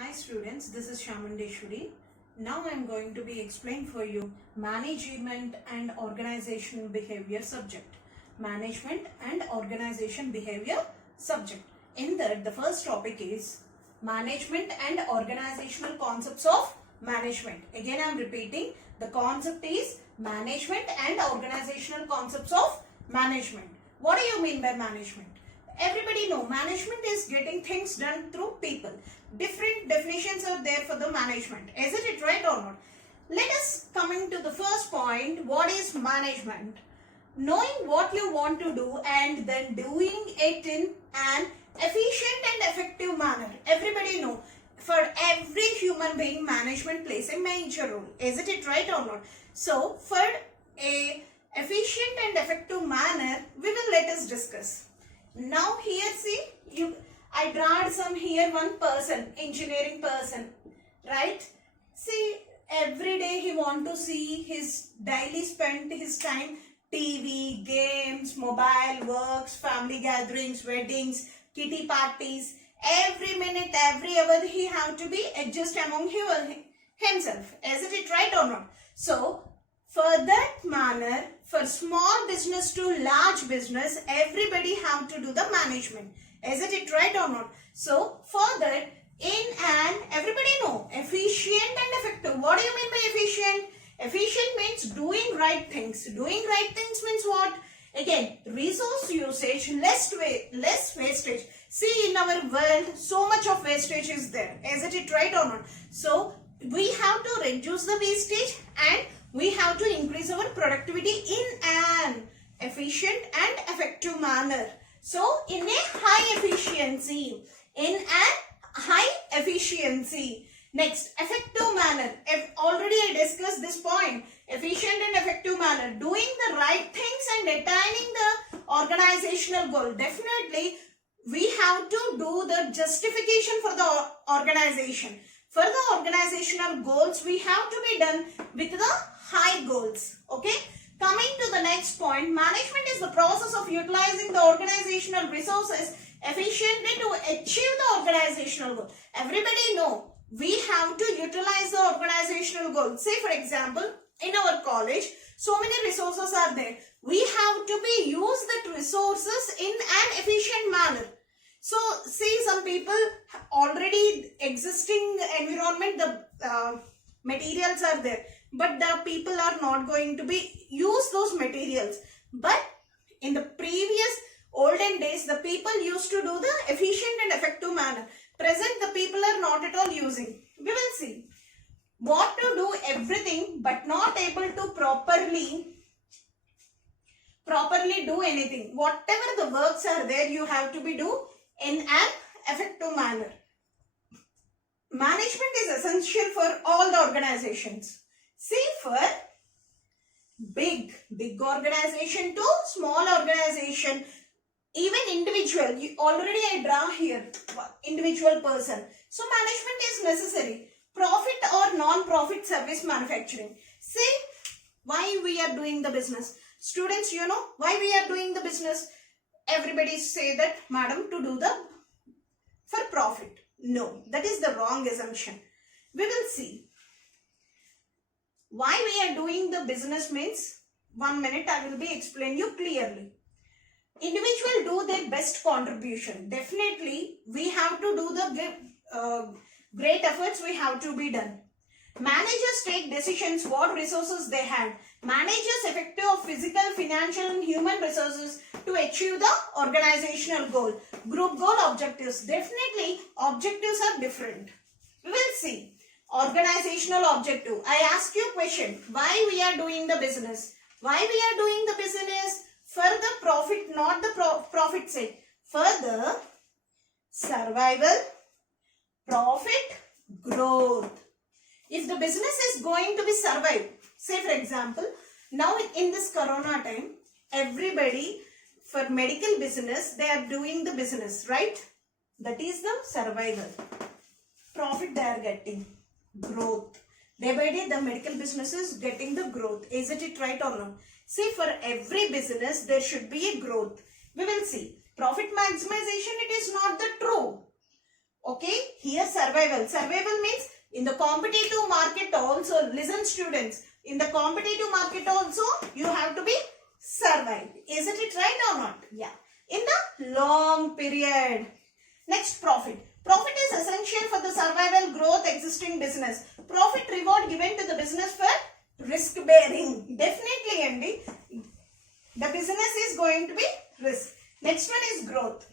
Hi students, this is Shamandeshwari. Now I am going to be explain for you management and organizational behavior subject. Management and organization behavior subject. In that the first topic is management and organizational concepts of management. Again I am repeating, the concept is management and organizational concepts of management. What do you mean by management? Everybody know management is getting things done through people. Different definitions are there for the management. Isn't it right or not? Let us coming to the first point. What is management? Knowing what you want to do and then doing it in an efficient and effective manner. Everybody know, for every human being management plays a major role. Isn't it right or not? So for a efficient and effective manner, we will let us discuss. Now here see, I drawed some here one person, engineering person, right? See, every day he want to see his daily spend his time, TV, games, mobile, works, family gatherings, weddings, kitty parties. Every minute, every hour he have to be adjust among himself. Isn't it right or not? So, for that manner, for small business to large business, everybody have to do the management. Isn't it right or not? So, for that, everybody know, efficient and effective. What do you mean by efficient? Efficient means doing right things. Doing right things means what? Again, resource usage, less wastage. See, in our world, so much of wastage is there. Isn't it right or not? So, we have to reduce the wastage and we have to increase our productivity in an efficient and effective manner. So, in a high efficiency. Next, effective manner. Already I discussed this point. Efficient and effective manner. Doing the right things and attaining the organizational goal. Definitely, we have to do the justification for the organization. For the organizational goals, we have to be done with the high goals. Okay. Coming to the next point, management is the process of utilizing the organizational resources efficiently to achieve the organizational goal. Everybody know, we have to utilize the organizational goal. Say for example, in our college, so many resources are there. We have to use that resources in an efficient manner. So, see, some people already existing environment, the materials are there, but the people are not going to use those materials. But in the previous olden days, the people used to do the efficient and effective manner. Present, the people are not at all using. We will see what to do everything, but not able to properly do anything. Whatever the works are there, you have to do in an effective manner. Management is essential for all the organizations. See, for big organization to small organization, even individual, already I draw here individual person. So management is necessary. Profit or non-profit service manufacturing. See, why we are doing the business. Students, you know why we are doing the business. Everybody say that, madam, to do the for profit. No, that is the wrong assumption. We will see. Why we are doing the business means, 1 minute I will be explain you clearly. Individual do their best contribution. Definitely, we have to do the great efforts we have to be done. Managers take decisions what resources they have. Managers effective of physical, financial and human resources to achieve the organizational goal. Group goal objectives. Definitely, objectives are different. We will see. Organizational objective. I ask you a question. Why we are doing the business? Why we are doing the business? For the profit, not the profit sake. For the survival, profit, growth. If the business is going to be survived, say for example, now in this corona time, everybody for medical business, they are doing the business, right? That is the survival. Profit they are getting. Growth. Day by day, the medical business is getting the growth. Isn't it right or not? See, for every business, there should be a growth. We will see. Profit maximization, it is not the true. Okay, here survival. Survival means in the competitive market also, listen students, in the competitive market also you have to be survive. Isn't it right or not? Yeah. In the long period. Next, profit. Profit is essential for the survival growth existing business. Profit reward given to the business for risk bearing. Definitely, Andy. The business is going to be risk. Next one is growth.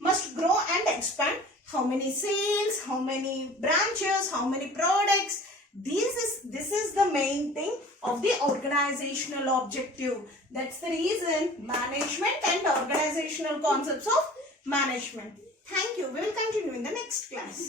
Must grow and expand. How many sales, how many branches, how many products. This is the main thing of the organizational objective. That's the reason management and organizational concepts of management. Thank you. We will continue in the next class.